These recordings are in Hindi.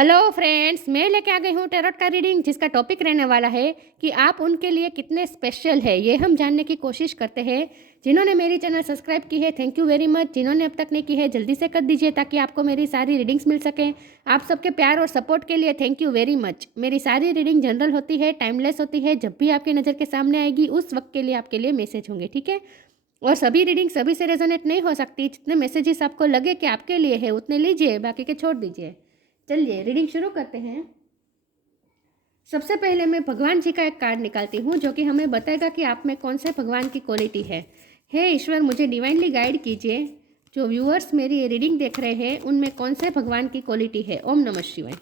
हेलो फ्रेंड्स, मैं लेके आ गई हूँ टैरोट का रीडिंग जिसका टॉपिक रहने वाला है कि आप उनके लिए कितने स्पेशल है। ये हम जानने की कोशिश करते हैं। जिन्होंने मेरी चैनल सब्सक्राइब की है, थैंक यू वेरी मच। जिन्होंने अब तक नहीं की है, जल्दी से कर दीजिए ताकि आपको मेरी सारी रीडिंग्स मिल सकें। आप सबके प्यार और सपोर्ट के लिए थैंक यू वेरी मच। मेरी सारी रीडिंग जनरल होती है, टाइमलेस होती है। जब भी आपकी नज़र के सामने आएगी उस वक्त के लिए आपके लिए मैसेज होंगे, ठीक है। और सभी रीडिंग सभी से रेजोनेट नहीं हो सकती। जितने मैसेजेस आपको लगे कि आपके लिए है उतने लीजिए, बाकी के छोड़ दीजिए। चलिए रीडिंग शुरू करते हैं। सबसे पहले मैं भगवान जी का एक कार्ड निकालती हूँ जो कि हमें बताएगा कि आप में कौन से भगवान की क्वालिटी है। हे ईश्वर, मुझे डिवाइनली गाइड कीजिए। जो व्यूअर्स मेरी ये रीडिंग देख रहे हैं उनमें कौन से भगवान की क्वालिटी है। ओम नमः शिवाय।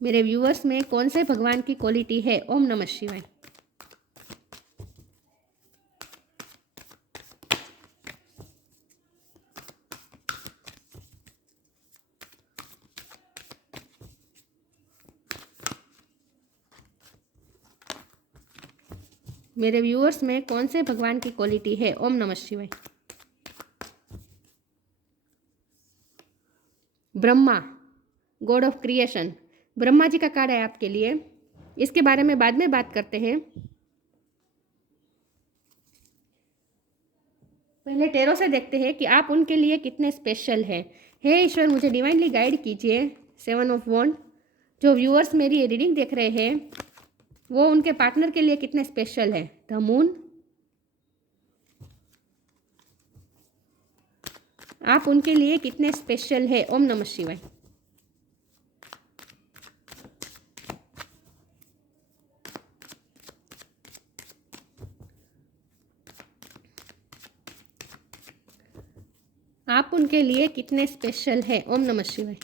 मेरे व्यूअर्स में कौन से भगवान की क्वालिटी है। ओम नमः शिवाय। मेरे व्यूअर्स में कौन से भगवान की क्वालिटी है। ओम नमः शिवाय। Brahma, God of creation. Brahma ji का कार्ड है आपके लिए। इसके बारे में बाद में बात करते हैं। पहले टेरो से देखते हैं कि आप उनके लिए कितने स्पेशल हैं। हे ईश्वर, मुझे डिवाइनली गाइड कीजिए। 7 ऑफ वॉन्ड। जो व्यूअर्स मेरी ये रीडिंग देख रहे हैं वो उनके पार्टनर के लिए कितने स्पेशल है। The moon. आप उनके लिए कितने स्पेशल है। ओम नमः शिवाय। आप उनके लिए कितने स्पेशल है। ओम नमः शिवाय।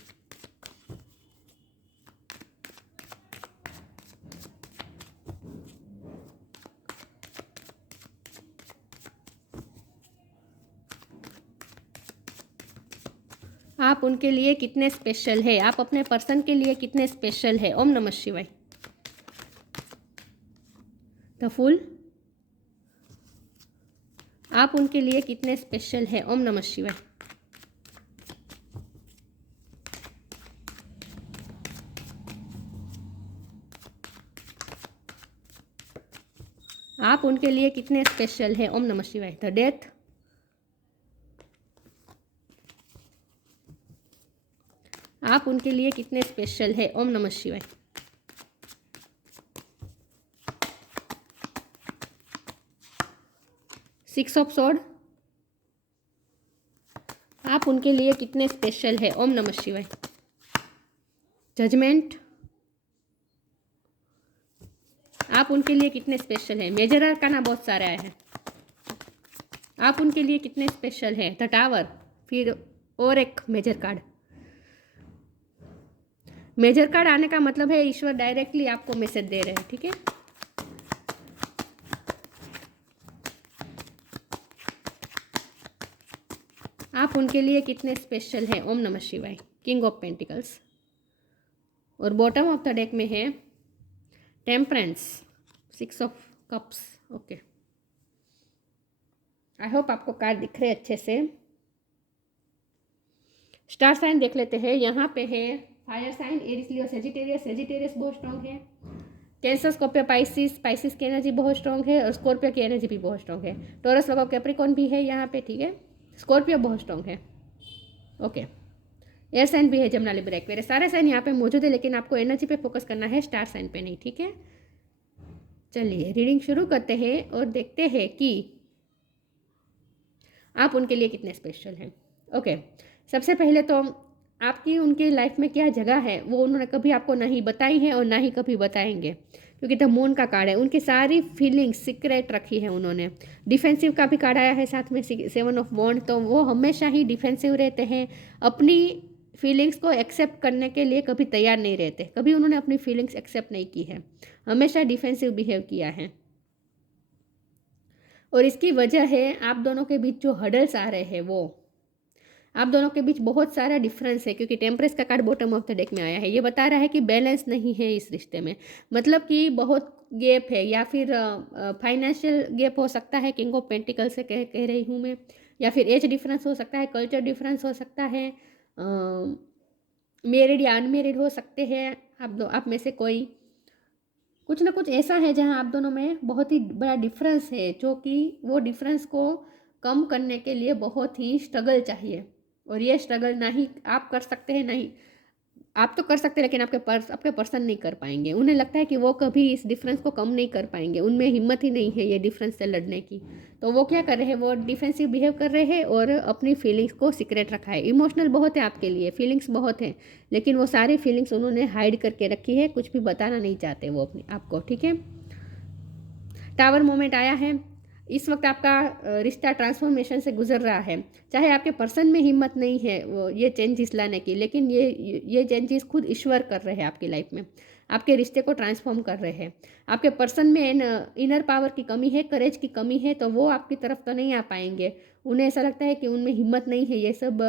आप उनके लिए कितने स्पेशल है। आप अपने पर्सन के लिए कितने स्पेशल है। ओम नमः शिवाय। The fool. आप उनके लिए कितने स्पेशल है। ओम नमः शिवाय। आप उनके लिए कितने स्पेशल है। ओम नमः शिवाय। The death. आप उनके लिए कितने स्पेशल है। ओम नमः शिवाय। Six of sword. आप उनके लिए कितने स्पेशल है। ओम नमः शिवाय। जजमेंट। आप उनके लिए कितने स्पेशल है। मेजर आर्काना बहुत सारे आए हैं। आप उनके लिए कितने स्पेशल है। The tower. फिर और एक मेजर कार्ड। मेजर कार्ड आने का मतलब है ईश्वर डायरेक्टली आपको मैसेज दे रहे हैं, ठीक है। आप उनके लिए कितने स्पेशल हैं। ओम नमः शिवाय। King of pentacles. और बॉटम ऑफ द डेक में है temperance, 6 of cups. Okay, I hope आपको कार्ड दिख रहे अच्छे से। स्टार साइन देख लेते हैं। यहाँ पे है फायर साइन, एरिस, लियो, सेजिटेरियस। सेजिटेरियस बहुत स्ट्रॉन्ग है। Cancer, Scorpio, Pisces. पाइसिस की एनर्जी बहुत स्ट्रॉन्ग है और स्कॉर्पियो की एनर्जी भी बहुत स्ट्रॉन्ग है। टॉरस, वर्गो, कैप्रिकॉर्न भी है यहाँ पे, ठीक है। स्कॉर्पियो बहुत स्ट्रॉन्ग है। ओके, एयर साइन भी है, जमना, लिब्रा, एक्वेरियस। सारे साइन यहाँ पे मौजूद है लेकिन आपको एनर्जी पे फोकस करना है, स्टार साइन पे नहीं, ठीक है। चलिए रीडिंग शुरू करते हैं और देखते हैं कि आप उनके लिए कितने स्पेशल हैं। ओके, सबसे पहले तो आपकी उनकी लाइफ में क्या जगह है वो उन्होंने कभी आपको नहीं बताई है और ना ही कभी बताएंगे, क्योंकि द मून का कार्ड है। उनकी सारी फीलिंग्स सीक्रेट रखी है उन्होंने। डिफेंसिव का भी कार्ड आया है साथ में, 7 ऑफ वॉन्ड। तो वो हमेशा ही डिफेंसिव रहते हैं। अपनी फीलिंग्स को एक्सेप्ट करने के लिए कभी तैयार नहीं रहते। कभी उन्होंने अपनी फीलिंग्स एक्सेप्ट नहीं की है, हमेशा डिफेंसिव बिहेव किया है। और इसकी वजह है आप दोनों के बीच जो हडल्स आ रहे हैं, वो आप दोनों के बीच बहुत सारा डिफरेंस है, क्योंकि टेम्परेस का card bottom of the deck में आया है। ये बता रहा है कि बैलेंस नहीं है इस रिश्ते में, मतलब कि बहुत गैप है, या फिर फाइनेंशियल गैप हो सकता है, किंग ऑफ पेंटिकल से कह रही हूँ मैं, या फिर एज डिफरेंस हो सकता है, कल्चर डिफरेंस हो सकता है, मैरिड या अनमैरिड हो सकते हैं आप में से कोई। कुछ ना कुछ ऐसा है जहाँ आप दोनों में बहुत ही बड़ा डिफरेंस है, जो कि वो डिफरेंस को कम करने के लिए बहुत ही स्ट्रगल चाहिए। और ये स्ट्रगल ना ही आप कर सकते हैं, ना ही आप तो कर सकते हैं, लेकिन आपके पर्सन नहीं कर पाएंगे। उन्हें लगता है कि वो कभी इस डिफरेंस को कम नहीं कर पाएंगे, उनमें हिम्मत ही नहीं है ये डिफरेंस से लड़ने की। तो वो क्या कर रहे हैं, वो डिफेंसिव बिहेव कर रहे हैं और अपनी फीलिंग्स को सीक्रेट रखा है। इमोशनल बहुत है आपके लिए, फीलिंग्स बहुत हैं, लेकिन वो सारी फीलिंग्स उन्होंने हाइड करके रखी है, कुछ भी बताना नहीं चाहते वो अपनी आपको। ठीक है, टावर मोमेंट आया है। इस वक्त आपका रिश्ता ट्रांसफॉर्मेशन से गुजर रहा है। चाहे आपके पर्सन में हिम्मत नहीं है वो ये चेंजेस लाने की, लेकिन ये चेंजेस खुद ईश्वर कर रहे हैं आपकी लाइफ में, आपके रिश्ते को ट्रांसफॉर्म कर रहे हैं। आपके पर्सन में इनर पावर की कमी है, करेज की कमी है, तो वो आपकी तरफ तो नहीं आ पाएंगे। उन्हें ऐसा लगता है कि उनमें हिम्मत नहीं है ये सब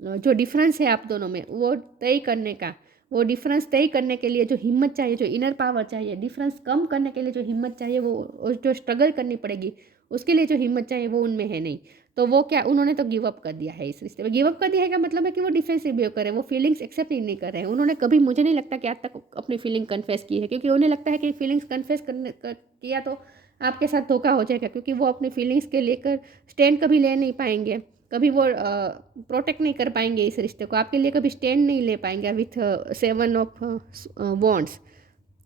जो डिफरेंस है आप दोनों में वो तय करने का। वो डिफरेंस तय करने के लिए जो हिम्मत चाहिए, जो इनर पावर चाहिए, डिफरेंस कम करने के लिए जो हिम्मत चाहिए, वो जो स्ट्रगल करनी पड़ेगी उसके लिए जो हिम्मत चाहिए वो उनमें है नहीं। तो वो क्या, उन्होंने तो गिव अप कर दिया है इस रिश्ते में। गिव अप कर दिया है का मतलब है कि वो डिफेंसिव बिहेव कर रहे हैं, वो फीलिंग्स एक्सेप्ट ही नहीं कर रहे हैं। उन्होंने कभी, मुझे नहीं लगता कि आज तक अपनी फीलिंग कन्फेस की है, क्योंकि उन्हें लगता है कि फीलिंग्स कन्फेस किया तो आपके साथ धोखा हो जाएगा, क्योंकि वो अपनी फीलिंग्स के लेकर स्टैंड कभी ले नहीं पाएंगे, कभी वो प्रोटेक्ट नहीं कर पाएंगे इस रिश्ते को, आपके लिए कभी स्टैंड नहीं ले पाएंगे विथ 7 ऑफ वॉन्ड्स।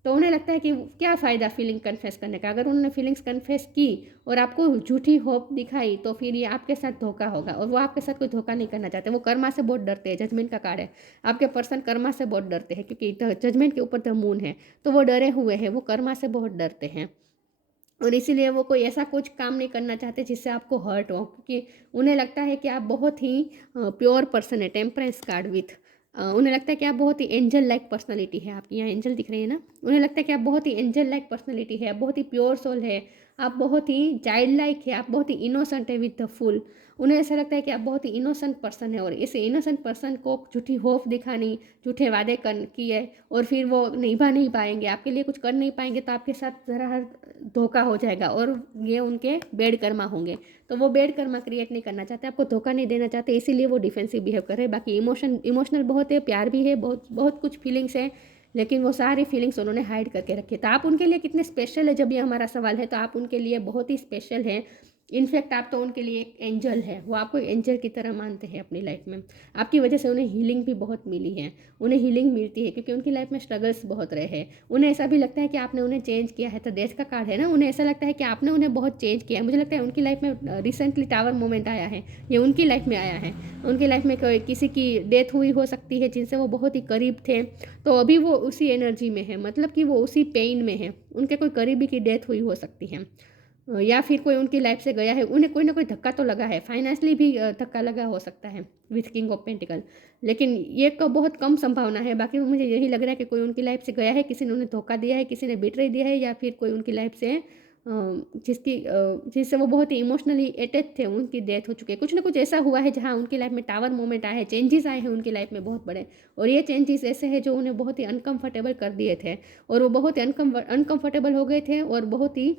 तो उन्हें लगता है कि क्या फ़ायदा फीलिंग कन्फेस करने का। अगर उन्होंने फीलिंग्स कन्फेस की और आपको झूठी होप दिखाई तो फिर ये आपके साथ धोखा होगा, और वो आपके साथ कोई धोखा नहीं करना चाहते। वो कर्मा से बहुत डरते हैं, जजमेंट का कार्ड है। आपके पर्सन कर्मा से बहुत डरते हैं, क्योंकि जजमेंट के ऊपर द मून है, तो वो डरे हुए हैं, वो कर्मा से बहुत डरते हैं। और इसीलिए वो कोई ऐसा कुछ काम नहीं करना चाहते जिससे आपको हर्ट हो, क्योंकि उन्हें लगता है कि आप बहुत ही प्योर पर्सन है। टेम्परेंस कार्ड विथ उन्हें लगता है कि आप बहुत ही एंजल लाइक पर्सनालिटी है आपकी, यहाँ एंजल दिख रही है ना। उन्हें लगता है कि आप बहुत ही एंजल लाइक पर्सनालिटी है, आप बहुत ही प्योर सोल है, आप बहुत ही चाइल्ड लाइक है, आप बहुत ही इनोसेंट है विथ द फुल। उन्हें ऐसा लगता है कि आप बहुत ही इनोसेंट पर्सन है, और इस इनोसेंट पर्सन को झूठी होप दिखानी, झूठे वादे कर किए और फिर वो निभा नहीं पाएंगे, आपके लिए कुछ कर नहीं पाएंगे, तो आपके साथ ज़रा धोखा हो जाएगा और ये उनके बेड कर्मा होंगे। तो वो बेड कर्मा क्रिएट नहीं करना चाहते, आपको धोखा नहीं देना चाहते, इसीलिए वो डिफेंसिव बिहेव कर रहे हैं। बाकी इमोशनल बहुत है, प्यार भी है, बहुत बहुत कुछ फीलिंग्स है, लेकिन वो सारी फीलिंग्स उन्होंने हाइड करके रखी है। तो आप उनके लिए कितने स्पेशल है, जब ये हमारा सवाल है, तो आप उनके लिए बहुत ही स्पेशल है। इनफैक्ट आप तो उनके लिए एक एंजल है, वो आपको एंजल की तरह मानते हैं अपनी लाइफ में। आपकी वजह से उन्हें हीलिंग भी बहुत मिली है, उन्हें हीलिंग मिलती है, क्योंकि उनकी लाइफ में स्ट्रगल्स बहुत रहे हैं। उन्हें ऐसा भी लगता है कि आपने उन्हें चेंज किया है, तो देश का कार्ड है ना, उन्हें ऐसा लगता है कि आपने उन्हें बहुत चेंज किया है। मुझे लगता है उनकी लाइफ में रिसेंटली टावर मोमेंट आया है, ये उनकी लाइफ में आया है। उनकी लाइफ में कोई किसी की डेथ हुई हो सकती है जिनसे वो बहुत ही करीब थे, तो अभी वो उसी एनर्जी में है, मतलब कि वो उसी पेन में है। उनके कोई करीबी की डेथ हुई हो सकती है, या फिर कोई उनकी लाइफ से गया है, उन्हें कोई ना कोई धक्का तो लगा है, फाइनेंशियली भी धक्का लगा हो सकता है विथ किंग ऑफ पेंटिकल, लेकिन ये का बहुत कम संभावना है। बाकी मुझे यही लग रहा है कि कोई उनकी लाइफ से गया है, किसी ने उन्हें धोखा दिया है, किसी ने बिट्रे दिया है, या फिर कोई उनकी लाइफ से जिससे वो बहुत ही इमोशनली अटैच थे, उनकी डेथ हो चुकी है। कुछ ना कुछ ऐसा हुआ है जहाँ उनकी लाइफ में टावर मोमेंट आया है, चेंजेस आए हैं उनकी लाइफ में बहुत बड़े, और ये चेंजेस ऐसे हैं जो उन्हें बहुत ही अनकम्फर्टेबल कर दिए थे, और वो बहुत ही अनकम्फर्टेबल हो गए थे, और बहुत ही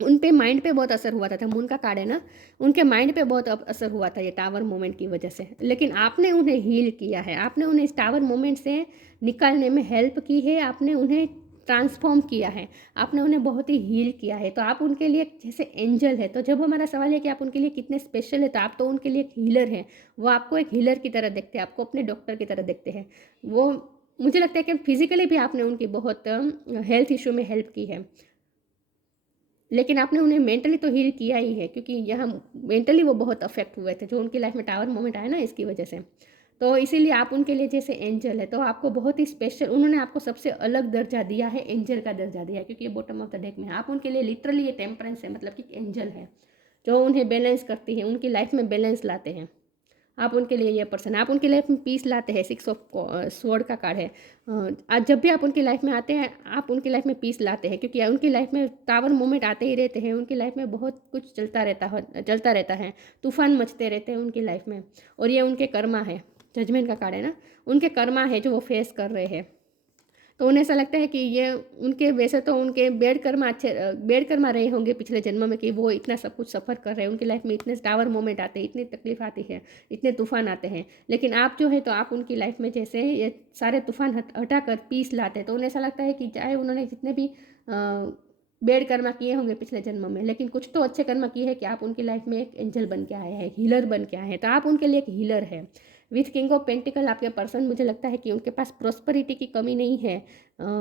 उन पे माइंड पे बहुत असर हुआ था। मून का कार्ड है ना, उनके माइंड पे बहुत असर हुआ था ये टावर मोमेंट की वजह से। लेकिन आपने उन्हें हील किया है, आपने उन्हें इस टावर मोमेंट से निकालने में हेल्प की है, आपने उन्हें ट्रांसफॉर्म किया है, आपने उन्हें बहुत ही हील किया है। तो आप उनके लिए जैसे एंजल है। तो जब हमारा सवाल है कि आप उनके लिए कितने स्पेशल है, तो आप तो उनके लिए एक हीलर हैं। वो आपको एक हीलर की तरह देखते हैं, आपको अपने डॉक्टर की तरह देखते हैं। वो मुझे लगता है कि फिजिकली भी आपने उनकी बहुत हेल्थ इशू में हेल्प की है, लेकिन आपने उन्हें मेंटली तो हील किया ही है, क्योंकि यहाँ मेंटली वो बहुत अफेक्ट हुए थे, जो उनकी लाइफ में टावर मोमेंट आया ना, इसकी वजह से। तो इसीलिए आप उनके लिए जैसे एंजल है, तो आपको बहुत ही स्पेशल, उन्होंने आपको सबसे अलग दर्जा दिया है, एंजल का दर्जा दिया है, क्योंकि ये बॉटम ऑफ द डेक में है। आप उनके लिए लिटरली ये टेम्परेंस है, मतलब कि एंजल है जो उन्हें बैलेंस करती है, उनकी लाइफ में बैलेंस लाते हैं। आप उनके लिए ये पर्सन, आप उनकी लाइफ में पीस लाते हैं। 6 ऑफ स्वॉर्ड का कार्ड है। आज जब भी आप उनकी लाइफ में आते हैं, आप उनकी लाइफ में पीस लाते हैं, क्योंकि उनकी लाइफ में टावर मोमेंट आते ही रहते हैं। उनकी लाइफ में बहुत कुछ चलता रहता है, तूफान मचते रहते हैं उनकी लाइफ में, और ये उनके कर्मा है। जजमेंट का कार्ड है ना, उनके कर्मा है जो वो फेस कर रहे हैं। तो उन्हें ऐसा लगता है कि ये उनके वैसे तो उनके बेड कर्मा रहे होंगे पिछले जन्म में कि वो इतना सब कुछ सफ़र कर रहे हैं, उनकी लाइफ में इतने टावर मोमेंट आते हैं, इतनी तकलीफ आती है, इतने तूफान आते हैं। लेकिन आप जो है तो आप उनकी लाइफ में जैसे ये सारे तूफान हटा कर पीस लाते हैं। तो उन्हें ऐसा लगता है कि चाहे उन्होंने जितने भी बेड कर्मा किए होंगे पिछले जन्म में, लेकिन कुछ तो अच्छे कर्म किए हैं कि आप उनकी लाइफ में एक एंजल बन के आए हैं, हीलर बन के आए हैं। तो आप उनके लिए एक हीलर है। विथ किंग ऑफ पेंटिकल आपके पर्सन, मुझे लगता है कि उनके पास प्रॉस्पेरिटी की कमी नहीं है,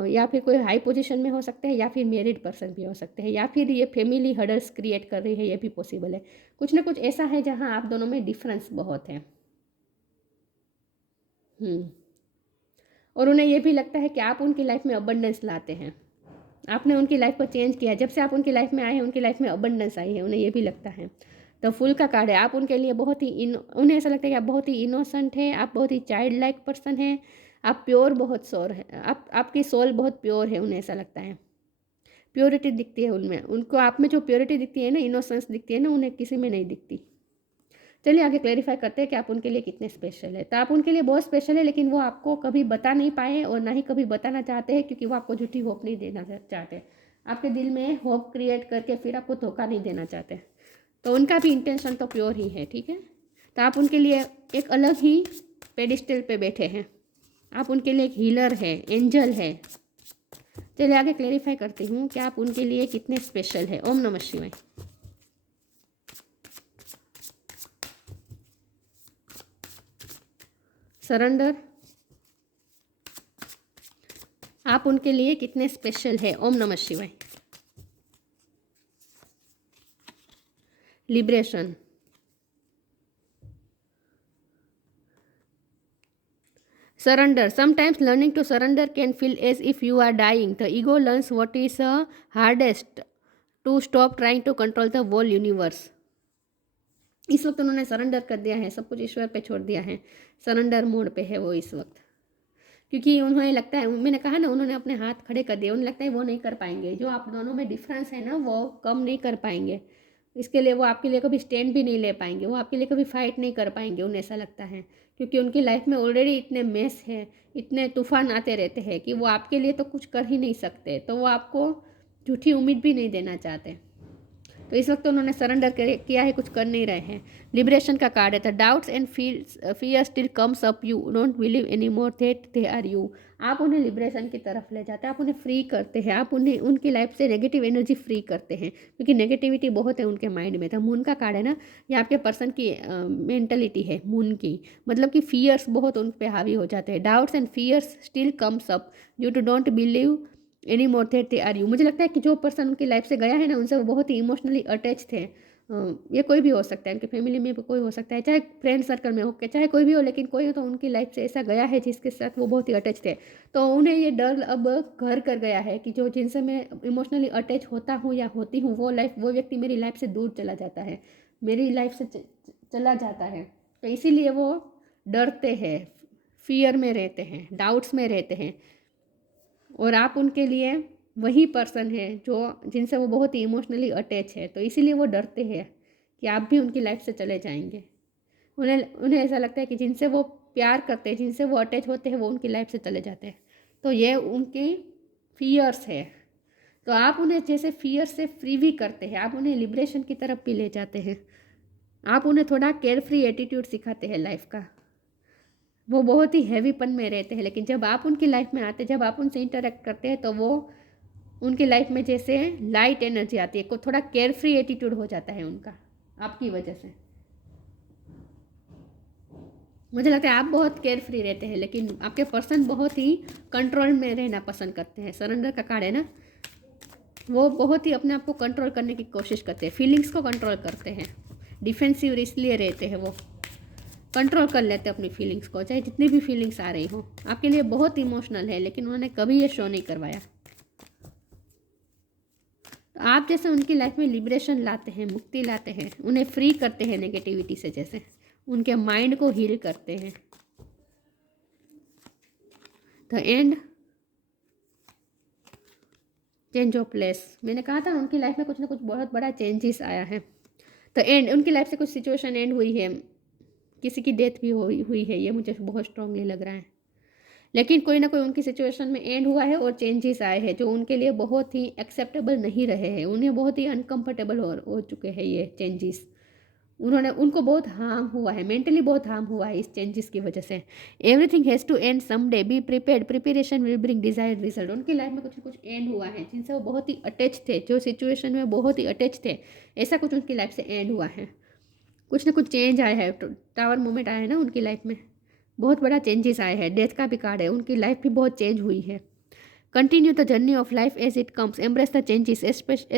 या फिर कोई हाई पोजीशन में हो सकते हैं, या फिर मैरिड पर्सन भी हो सकते हैं, या फिर ये फैमिली हर्डल्स क्रिएट कर रही है, ये भी पॉसिबल है। कुछ ना कुछ ऐसा है जहाँ आप दोनों में डिफरेंस बहुत है। और उन्हें ये भी लगता है कि आप उनकी लाइफ में अबंडेंस लाते हैं। आपने उनकी लाइफ को चेंज किया, जब से आप उनकी लाइफ में आए हैं उनकी लाइफ में अबंडेंस आई है, उन्हें ये भी लगता है। तो फूल का कार्ड है, आप उनके लिए बहुत ही उन्हें ऐसा लगता है कि आप बहुत ही इनोसेंट हैं, आप बहुत ही चाइल्ड लाइक पर्सन हैं, आप प्योर बहुत सोर है, आपकी सोल बहुत प्योर है, उन्हें ऐसा लगता है। प्योरिटी दिखती है उनमें, उनको आप में जो प्योरिटी दिखती है ना, इनोसेंस दिखती है ना, उन्हें किसी में नहीं दिखती। चलिए आगे क्लेरिफाई करते हैं कि आप उनके लिए कितने स्पेशल है। तो आप उनके लिए बहुत स्पेशल है, लेकिन वो आपको कभी बता नहीं पाए और ना ही कभी बताना चाहते हैं, क्योंकि वो आपको झूठी होप नहीं देना चाहते। आपके दिल में होप क्रिएट करके फिर आपको धोखा नहीं देना चाहते। तो उनका भी इंटेंशन तो प्योर ही है, ठीक है। तो आप उनके लिए एक अलग ही पेडिस्टल पे बैठे हैं, आप उनके लिए एक हीलर है, एंजल है। चलिए आगे क्लेरिफाई करती हूँ कि आप उनके लिए कितने स्पेशल है। ओम नमः शिवाय। सरेंडर, आप उनके लिए कितने स्पेशल है। ओम नमः शिवाय। Liberation, surrender. Sometimes learning to surrender can feel as if you are dying. The ego learns what is hardest, to stop trying to control the whole universe. इस वक्त उन्होंने सरेंडर कर दिया है, सब कुछ ईश्वर पे छोड़ दिया है, सरेंडर मोड पे है वो इस वक्त। क्योंकि उन्हें लगता है, मैंने कहा ना, उन्होंने अपने हाथ खड़े कर दिए, उन्हें लगता है वो नहीं कर पाएंगे, जो आप दोनों में डिफरेंस है ना वो कम नहीं कर पाएंगे। इसके लिए वो आपके लिए कभी स्टैंड भी नहीं ले पाएंगे, वो आपके लिए कभी फाइट नहीं कर पाएंगे, उन्हें ऐसा लगता है। क्योंकि उनकी लाइफ में ऑलरेडी इतने मेस है, इतने तूफान आते रहते हैं कि वो आपके लिए तो कुछ कर ही नहीं सकते, तो वो आपको झूठी उम्मीद भी नहीं देना चाहते। तो इस वक्त उन्होंने सरेंडर किया है, कुछ कर नहीं रहे हैं। लिबरेशन का कार्ड है। The doubts and fear still comes up, you don't believe any more that they are you. आप उन्हें लिबरेशन की तरफ ले जाते हैं, आप उन्हें फ्री करते हैं, आप उन्हें उनकी लाइफ से नेगेटिव एनर्जी फ्री करते हैं, क्योंकि नेगेटिविटी बहुत है उनके माइंड में। तो मून का कार्ड है ना, ये आपके पर्सन की मेंटलिटी है, मून की, मतलब कि फियर्स बहुत उन पर हावी हो जाते हैं। Doubts and fears still comes up, you too don't believe any more that they are you. मुझे लगता है कि जो पर्सन उनकी लाइफ से गया है ना, उनसे वो बहुत ही इमोशनली अटैच थे। ये कोई भी हो सकता है, उनकी फैमिली में भी कोई हो सकता है, चाहे फ्रेंड सर्कल में हो, चाहे कोई भी हो, लेकिन कोई तो उनकी लाइफ से ऐसा गया है जिसके साथ वो बहुत ही अटैच थे। तो उन्हें ये डर अब घर कर गया है कि जो जिनसे मैं इमोशनली अटैच होता हूँ या होती हूँ, वो व्यक्ति मेरी लाइफ से दूर चला जाता है, मेरी लाइफ से चला जाता है। तो इसीलिए वो डरते हैं, फियर में रहते हैं, डाउट्स में रहते हैं। और आप उनके लिए वही पर्सन है जो जिनसे वो बहुत ही इमोशनली अटैच है, तो इसीलिए वो डरते हैं कि आप भी उनकी लाइफ से चले जाएंगे। उन्हें ऐसा लगता है कि जिनसे वो प्यार करते हैं, जिनसे वो अटैच होते हैं, वो उनकी लाइफ से चले जाते हैं। तो ये उनकी फियर्स है। तो आप उन्हें जैसे फियर से फ्री भी करते हैं, आप उन्हें लिबरेशन की तरफ भी ले जाते हैं, आप उन्हें थोड़ा केयर फ्री एटीट्यूड सिखाते हैं लाइफ का। वो बहुत ही हैवीपन में रहते हैं, लेकिन जब आप उनकी लाइफ में आते हैं, जब आप उनसे इंटरेक्ट करते हैं, तो वो उनकी लाइफ में जैसे लाइट एनर्जी आती है, को थोड़ा केयर फ्री एटीट्यूड हो जाता है उनका आपकी वजह से। मुझे लगता है आप बहुत केयर फ्री रहते हैं, लेकिन आपके पर्सन बहुत ही कंट्रोल में रहना पसंद करते हैं। सरेंडर का कार्ड है ना, वो बहुत ही अपने आप को कंट्रोल करने की कोशिश करते हैं, फीलिंग्स को कंट्रोल करते हैं, डिफेंसिव इसलिए रहते हैं, वो कंट्रोल कर लेते हैं अपनी फीलिंग्स को, चाहे जितनी भी फीलिंग्स आ रही हो। आपके लिए बहुत इमोशनल है, लेकिन उन्होंने कभी ये शो नहीं करवाया। तो आप जैसे उनकी लाइफ में लिबरेशन लाते हैं, मुक्ति लाते हैं, उन्हें फ्री करते हैं नेगेटिविटी से, जैसे उनके माइंड को हील करते हैं। The end, change of place. मैंने कहा था उनकी लाइफ में कुछ ना कुछ बहुत बड़ा चेंजेस आया है। द एंड, उनकी लाइफ से कुछ सिचुएशन एंड हुई है, किसी की डेथ भी हुई है, ये मुझे बहुत स्ट्रांगली लग रहा है। लेकिन कोई ना कोई उनकी सिचुएशन में एंड हुआ है और चेंजेस आए हैं जो उनके लिए बहुत ही एक्सेप्टेबल नहीं रहे हैं। उन्हें बहुत ही अनकंफर्टेबल हो चुके हैं ये चेंजेस। उनको बहुत हार्म हुआ है, मेंटली बहुत हार्म हुआ है इस चेंजेस की वजह से। Everything has to end some day, be prepared, preparation will bring desired result. उनकी लाइफ में कुछ ना कुछ एंड हुआ है जिनसे वो बहुत ही अटैच थे, जो सिचुएशन में बहुत ही अटैच थे, ऐसा कुछ उनकी लाइफ से एंड हुआ है। कुछ ना कुछ चेंज आया है, टावर मोमेंट आया है ना उनकी लाइफ में, बहुत बड़ा चेंजेस आया है। डेथ का भी कार्ड है, उनकी लाइफ भी बहुत चेंज हुई है। Continue the journey of life as it comes, embrace the changes,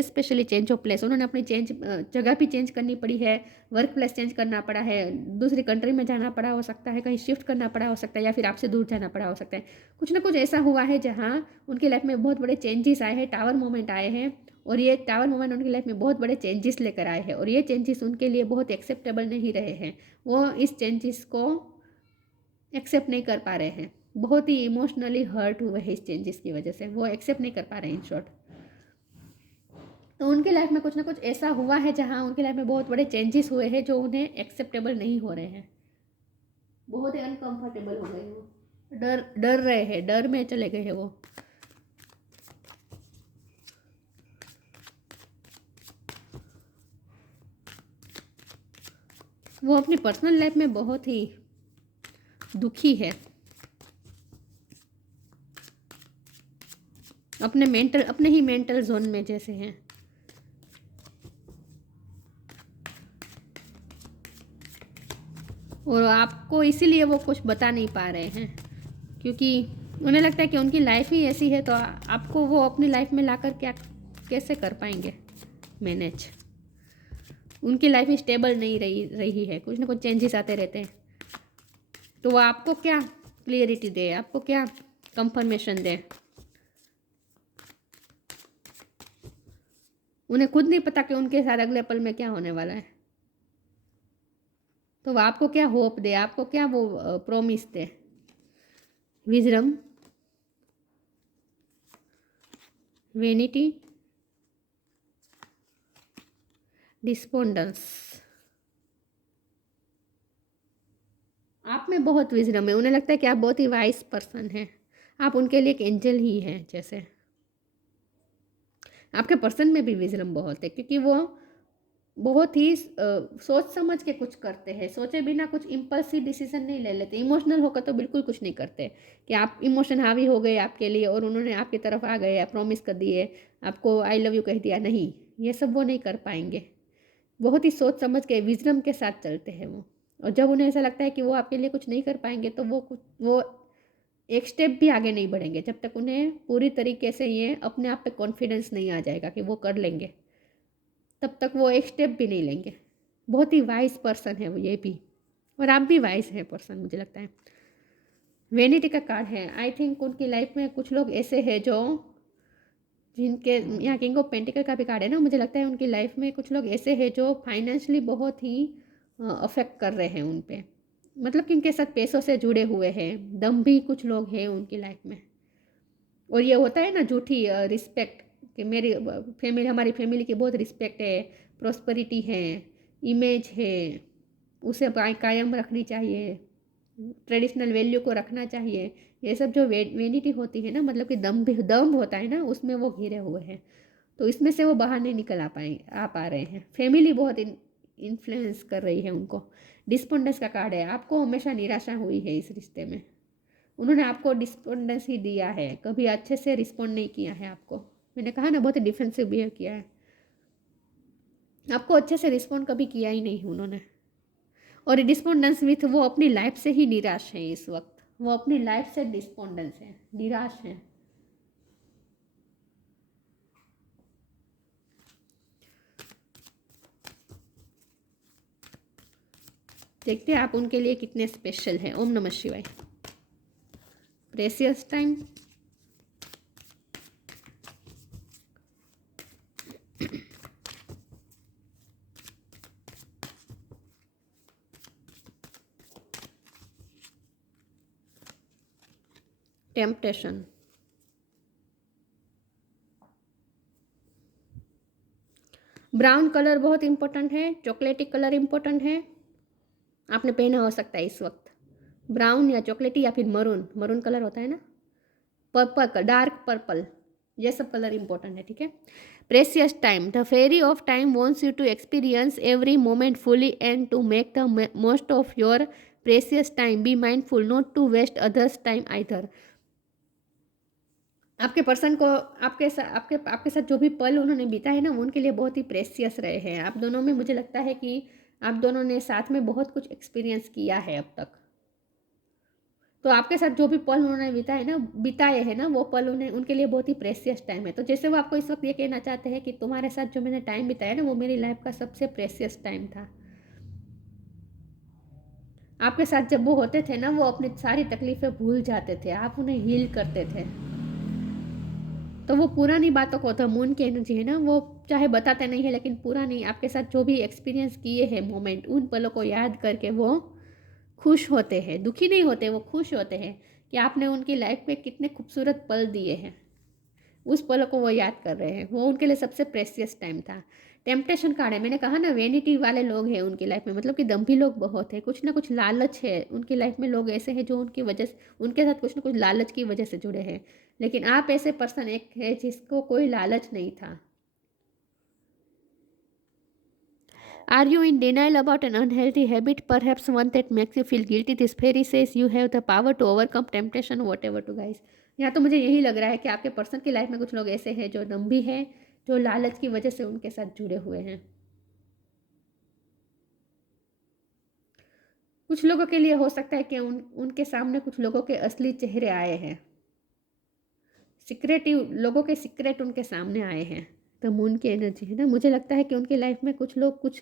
specially change of place. उन्होंने अपनी जगह भी चेंज करनी पड़ी है, वर्क प्लेस चेंज करना पड़ा है, दूसरी कंट्री में जाना पड़ा हो सकता है, कहीं शिफ्ट करना पड़ा हो सकता है, या फिर आपसे दूर जाना पड़ा हो सकता है। कुछ ना कुछ ऐसा हुआ है जहाँ उनकी लाइफ में बहुत बड़े चेंजेस आए हैं, टावर मोमेंट आए हैं, और ये टावर मोमेंट उनकी लाइफ में बहुत बड़े चेंजेस लेकर आए हैं, और ये चेंजेस उनके लिए बहुत एक्सेप्टेबल नहीं रहे हैं। वो इस चेंजेस को एक्सेप्ट नहीं कर पा रहे हैं, बहुत ही इमोशनली हर्ट हुए हैं इस चेंजेस की वजह से, वो एक्सेप्ट नहीं कर पा रहे हैं इन शॉर्ट। तो उनकी लाइफ में कुछ ना कुछ ऐसा हुआ है जहाँ उनकी लाइफ में बहुत बड़े चेंजेस हुए हैं जो उन्हें एक्सेप्टेबल नहीं हो रहे हैं, बहुत ही अनकंफर्टेबल हो गए वो, डर डर रहे हैं, डर में चले गए हैं वो अपनी पर्सनल लाइफ में बहुत ही दुखी है, अपने ही मेंटल जोन में जैसे हैं। और आपको इसीलिए वो कुछ बता नहीं पा रहे हैं, क्योंकि उन्हें लगता है कि उनकी लाइफ ही ऐसी है, तो आपको वो अपनी लाइफ में लाकर क्या कैसे कर पाएंगे मैनेज। उनकी लाइफ ही स्टेबल नहीं रही है, कुछ ना कुछ चेंजेस आते रहते हैं। तो वो आपको क्या क्लियरिटी दे, आपको क्या कंफर्मेशन दे, उन्हें खुद नहीं पता कि उनके साथ अगले पल में क्या होने वाला है। तो वो आपको क्या होप दे, आपको क्या वो प्रॉमिस दे। Wisdom, vanity, despondence. आप में बहुत विजडम है, उन्हें लगता है कि आप बहुत ही वाइज पर्सन हैं, आप उनके लिए एक एंजल ही हैं जैसे। आपके पर्सन में भी विजडम बहुत है, क्योंकि वो बहुत ही सोच समझ के कुछ करते हैं, सोचे बिना कुछ इम्पल्सिव डिसीजन नहीं ले लेते। इमोशनल होकर तो बिल्कुल कुछ नहीं करते, कि आप इमोशन हावी हो गए आपके लिए और उन्होंने आपकी तरफ आ गए, प्रॉमिस कर दिए, आपको आई लव यू कह दिया, नहीं, ये सब वो नहीं कर पाएंगे। बहुत ही सोच समझ के विजडम के साथ चलते हैं वो। और जब उन्हें ऐसा लगता है कि वो आपके लिए कुछ नहीं कर पाएंगे, तो वो एक स्टेप भी आगे नहीं बढ़ेंगे जब तक उन्हें पूरी तरीके से ये अपने आप पे कॉन्फिडेंस नहीं आ जाएगा कि वो कर लेंगे, तब तक वो एक स्टेप भी नहीं लेंगे। बहुत ही वाइज पर्सन है वो ये भी, और आप भी वाइज है पर्सन मुझे लगता है। वेनिटी का कार्ड है, आई थिंक उनकी लाइफ में कुछ लोग ऐसे हैं जो जिनके, यहाँ किंग ऑफ पेंटिकल का भी कार्ड है ना, मुझे लगता है उनकी लाइफ में कुछ लोग ऐसे हैं जो फाइनेंशियली बहुत ही अफेक्ट कर रहे हैं उन पे, मतलब कि उनके साथ पैसों से जुड़े हुए हैं, दम भी कुछ लोग हैं उनकी लाइफ में। और ये होता है ना झूठी रिस्पेक्ट, कि मेरी फैमिली, हमारी फैमिली की बहुत रिस्पेक्ट है, प्रॉस्पेरिटी है, इमेज है, उसे कायम रखनी चाहिए, ट्रेडिशनल वैल्यू को रखना चाहिए। ये सब जो वेनिटी होती है ना, मतलब कि दम होता है ना, उसमें वो घिरे हुए हैं। तो इसमें से वो बाहर नहीं निकल आ पा रहे हैं। फैमिली बहुत इन्फ्लुएंस कर रही है उनको। डिस्पोंडेंस का कार्ड है, आपको हमेशा निराशा हुई है इस रिश्ते में, उन्होंने आपको डिस्पोंडेंस ही दिया है, कभी अच्छे से रिस्पॉन्ड नहीं किया है आपको। मैंने कहा ना, बहुत ही डिफेंसिव बिहेव किया है, आपको अच्छे से रिस्पॉन्ड कभी किया ही नहीं उन्होंने। और डिस्पोंडेंस विथ, वो अपनी लाइफ से ही निराश है इस वक्त, वो अपनी लाइफ से डिस्पोंडेंस है, निराश है। देखते हैं आप उनके लिए कितने स्पेशल हैं। ओम नमः शिवाय। Precious time, temptation, brown colour बहुत इंपॉर्टेंट है, चॉकलेटी कलर इंपॉर्टेंट है, आपने पहना हो सकता है इस वक्त। ब्राउन या चॉकलेटी या फिर मरून, मरून कलर होता है ना, पर्पल, डार्क पर्पल, ये सब कलर इंपॉर्टेंट है, ठीक है। Precious time, the fairy of time wants you to experience every moment fully and to make the most of your precious time, be mindful not to waste others time either. आपके पर्सन को आपके साथ जो भी पल उन्होंने बीता है ना, वो उनके लिए बहुत ही प्रेसियस रहे हैं। आप दोनों में मुझे लगता है कि आप दोनों ने साथ में बहुत कुछ एक्सपीरियंस किया है अब तक। तो आपके साथ जो भी पल उन्होंने बिताए हैं ना, वो पल उन्हें उनके लिए बहुत ही प्रेसियस टाइम है। तो जैसे वो आपको इस वक्त ये कहना चाहते हैं कि तुम्हारे साथ जो मैंने टाइम बिताया ना, वो मेरी लाइफ का सबसे प्रेसियस टाइम था। आपके साथ जब वो होते थे ना, वो अपनी सारी तकलीफ़ें भूल जाते थे, आप उन्हें हील करते थे। तो वो पुरानी बातों को, तो मून की एनर्जी है ना, वो चाहे बताते नहीं है, लेकिन पुरानी आपके साथ जो भी एक्सपीरियंस किए हैं मोमेंट, उन पलों को याद करके वो खुश होते हैं, दुखी नहीं होते, वो खुश होते हैं कि आपने उनकी लाइफ में कितने खूबसूरत पल दिए हैं। उस पलों को वो याद कर रहे हैं, वो उनके लिए सबसे प्रेसियस टाइम था। टेम्पटेशन कार्ड है, मैंने कहा ना वेनिटी वाले लोग हैं उनकी लाइफ में, मतलब कि दम्भी लोग बहुत है, कुछ ना कुछ लालच है उनकी लाइफ में। लोग ऐसे हैं जो उनकी वजह से, उनके साथ कुछ ना कुछ लालच की वजह से जुड़े हैं। लेकिन आप ऐसे पर्सन एक है जिसको कोई लालच नहीं था। Are you in denial about an unhealthy habit, perhaps one that makes you feel guilty? This fairy says you have the power to overcome temptation, whatever to guys. यहाँ तो मुझे यही लग रहा है कि आपके पर्सन की लाइफ में कुछ लोग ऐसे हैं जो दम्भी हैं, जो लालच की वजह से उनके साथ जुड़े हुए हैं। कुछ लोगों के लिए हो सकता है कि उनके सामने कुछ लोगों के असली चेहरे आए हैं, सीक्रेटिव लोगों के सीक्रेट उनके सामने आए हैं। तो मून की एनर्जी है ना, मुझे लगता है कि उनकी लाइफ में कुछ लोग, कुछ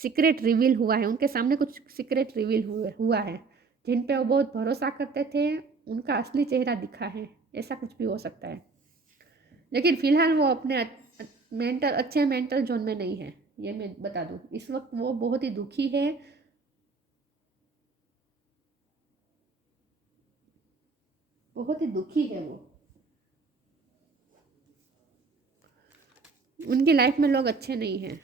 सीक्रेट रिवील हुआ है उनके सामने, कुछ सीक्रेट रिवील हुआ है जिन पे वो बहुत भरोसा करते थे, उनका असली चेहरा दिखा है, ऐसा कुछ भी हो सकता है। लेकिन फिलहाल वो अपने अच्छे मेंटल जोन में नहीं है, ये मैं बता दूं। इस वक्त वो बहुत ही दुखी है, बहुत ही दुखी है वो। उनकी लाइफ में लोग अच्छे नहीं हैं।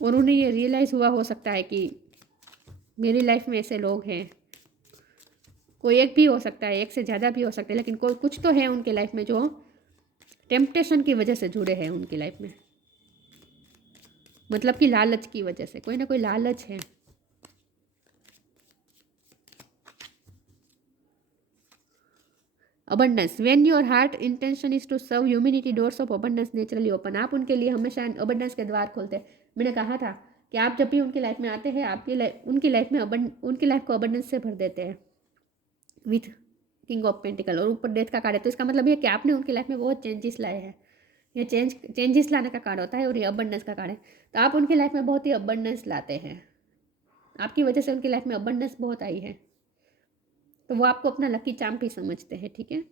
और उन्हें ये रियलाइज़ हुआ हो सकता है कि मेरी लाइफ में ऐसे लोग हैं। कोई एक भी हो सकता है, एक से ज़्यादा भी हो सकता है, लेकिन कोई कुछ तो है उनके लाइफ में जो टेम्पटेशन की वजह से जुड़े हैं उनकी लाइफ में, मतलब कि लालच की वजह से, कोई ना कोई लालच है। Abundance, when your heart intention is to serve humanity, doors of abundance naturally open. आप उनके लिए हमेशा अबंडेंस के द्वार खोलते हैं। मैंने कहा था कि आप जब भी उनकी लाइफ में आते हैं, उनकी लाइफ में उनकी लाइफ को अबंडेंस से भर देते हैं विथ किंग ऑफ पेंटिकल, और ऊपर डेथ का कार्ड है। तो इसका मतलब ये कि आपने उनकी लाइफ में बहुत चेंजेस लाए हैं। ये चेंजेस लाने का कार्ड होता है, और ये अबंडेंस का कार्ड है। तो आप उनकी लाइफ में बहुत ही अबंडेंस लाते हैं, आपकी वजह से उनकी लाइफ में अबंडेंस बहुत आई है। तो वो आपको अपना लकी चार्म भी समझते हैं, ठीक है।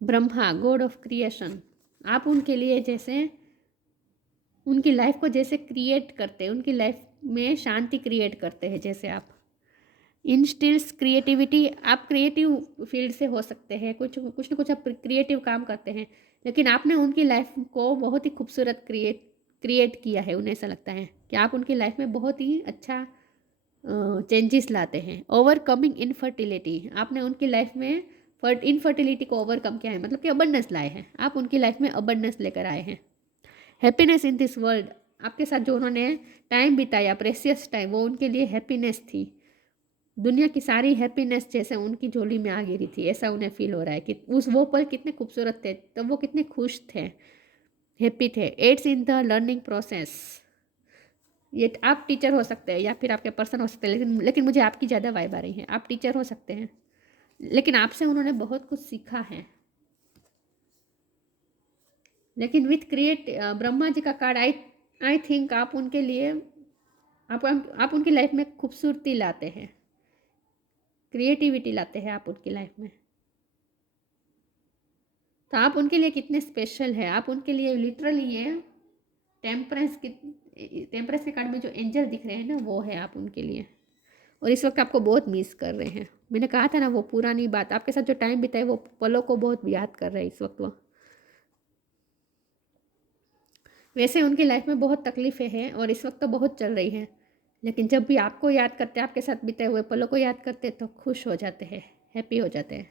ब्रह्मा, गॉड ऑफ क्रिएशन, आप उनके लिए जैसे उनकी लाइफ को जैसे क्रिएट करते हैं, उनकी लाइफ में शांति क्रिएट करते हैं, जैसे आप इंस्टिल्स क्रिएटिविटी। आप क्रिएटिव फील्ड से हो सकते हैं, कुछ ना कुछ आप क्रिएटिव काम करते हैं, लेकिन आपने उनकी लाइफ को बहुत ही खूबसूरत क्रिएट किया है। उन्हें ऐसा लगता है कि आप उनकी लाइफ में बहुत ही अच्छा चेंजेस लाते हैं। ओवरकमिंग इनफर्टिलिटी, आपने उनकी लाइफ में इनफर्टिलिटी को ओवरकम किया है, मतलब कि अबंडेंस लाए हैं, आप उनकी लाइफ में अबंडेंस लेकर आए हैं। हैप्पीनेस इन दिस वर्ल्ड, आपके साथ जो उन्होंने टाइम बिताया, प्रेसियस टाइम, वो उनके लिए हैप्पीनेस थी। दुनिया की सारी हैप्पीनेस जैसे उनकी झोली में आ गिरी थी, ऐसा उन्हें फील हो रहा है कि वो पल कितने खूबसूरत थे, तब वो कितने खुश थे, हैप्पी थे। Aids in the learning process, ये आप टीचर हो सकते हैं या फिर आपके पर्सन हो सकते हैं, लेकिन मुझे आपकी ज़्यादा वाइब आ रही है। आप टीचर हो सकते हैं, लेकिन आपसे उन्होंने बहुत कुछ सीखा है। लेकिन विथ क्रिएट ब्रह्मा जी का कार्ड, आई थिंक आप उनके लिए आप उनकी लाइफ में खूबसूरती लाते हैं, क्रिएटिविटी लाते हैं आप उनकी लाइफ में। तो आप उनके लिए कितने स्पेशल है, आप उनके लिए लिटरली ये टेम्परेंस के कार्ड में जो एंजल दिख रहे हैं ना, वो है आप उनके लिए। और इस वक्त आपको बहुत मिस कर रहे हैं। मैंने कहा था ना, वो पुरानी बात, आपके साथ जो टाइम बिताए वो पलों को बहुत याद कर रहे हैं इस वक्त वो। वैसे उनकी लाइफ में बहुत तकलीफ़ें हैं और इस वक्त तो बहुत चल रही हैं, लेकिन जब भी आपको याद करते, आपके साथ बीते हुए पलों को याद करते तो खुश हो जाते हैं, हैप्पी हो जाते हैं।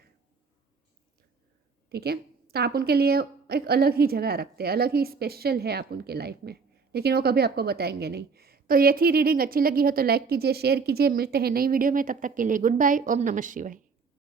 ठीक है, तो आप उनके लिए एक अलग ही जगह रखते हैं, अलग ही स्पेशल है आप उनके लाइफ में, लेकिन वो कभी आपको बताएंगे नहीं। तो ये थी रीडिंग, अच्छी लगी हो तो लाइक कीजिए, शेयर कीजिए। मिलते हैं नई वीडियो में, तब तक के लिए गुड बाय। ओम नमः शिवाय।